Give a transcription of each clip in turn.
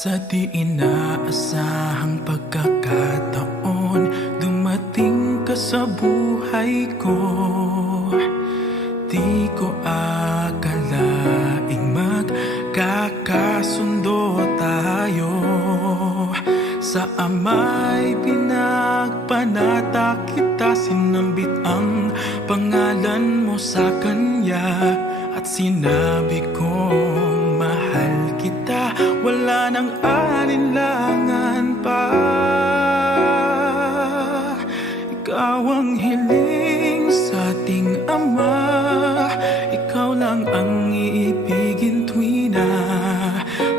Sa di inaasahang pagkakataon, dumating ka sa buhay ko. Di ko akalaing magkakasundo tayo. Sa ama'y pinagpanata kita, sinambit ang pangalan mo sa kanya. At sinabi kong mahal kita, wala nang alinlangan pa. Ikaw ang hiling sa ating Ama, ikaw lang ang iibigin tuwi na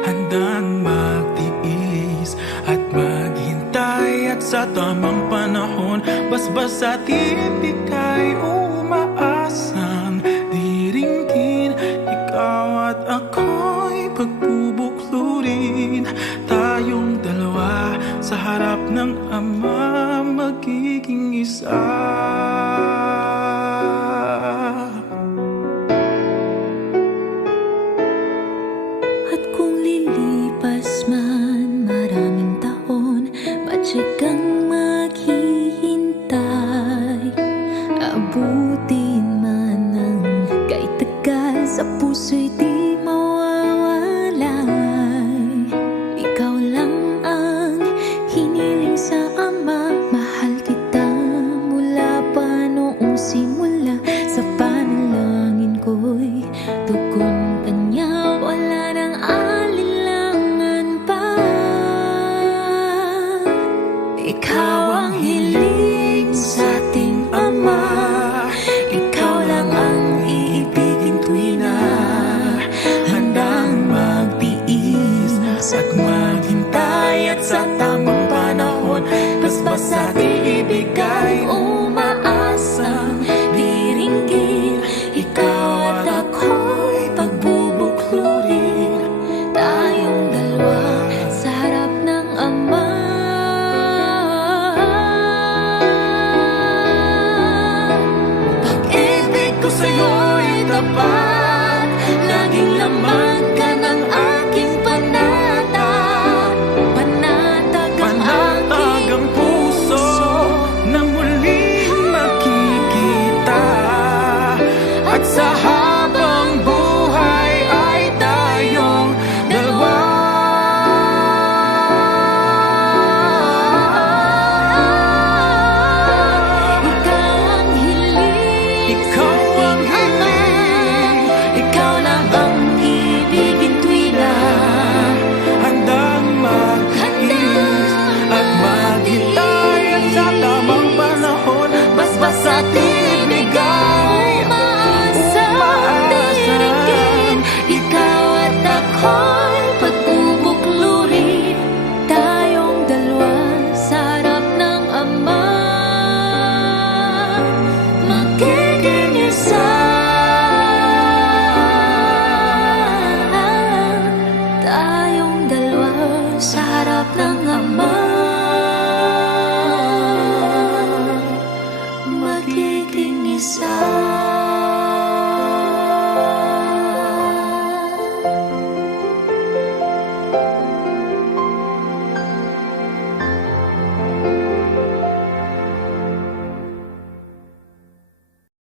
handang magtiis at maghintay. At sa tamang panahon, basbas at ibigay, umaasang diringgin. Ikaw at ako'y pagbubuklurin, tayong dalawa sa harap ng Ama, magiging isa. At kung lilipas man maraming taon, matyagang kang maghihintay. Abutin man ang kay tagal, sa puso'y di mawawalay. Ikaw lang ang hiniling sa Ama, mahal kita mula pa noong simula. Sa panalangin ko'y tugon kanya, wala nang alinlangan pa. Ikaw ang hiling sa ating Ama, ikaw lang ang iibigin tuwi na handang magtiis at maghintay. At sa tamang panahon, basbas at ibigay, umaasang diringgin. Ikaw at ako'y pagbubuklurin, tayong dalawa sa harap ng Ama. Pag-ibig ko sa'yo'y tapat, laging laman ka ng aking panata. Panatag ang puso na muling makikita. At sa habang buhay ay tayong dalawa. Ikaw ang hiling, ikaw ang hiling, ikaw lang ang ibigin tuwi na handang mag-iis at maghintay. At sa tamang panahon, basbas at ibigay, umaasang diringgin. Ikaw at ako'y pagbubuklurin, tayong dalawa sa harap ng Ama, magiging isa. Tayong dalawa sa harap ng Ama, magiging isa.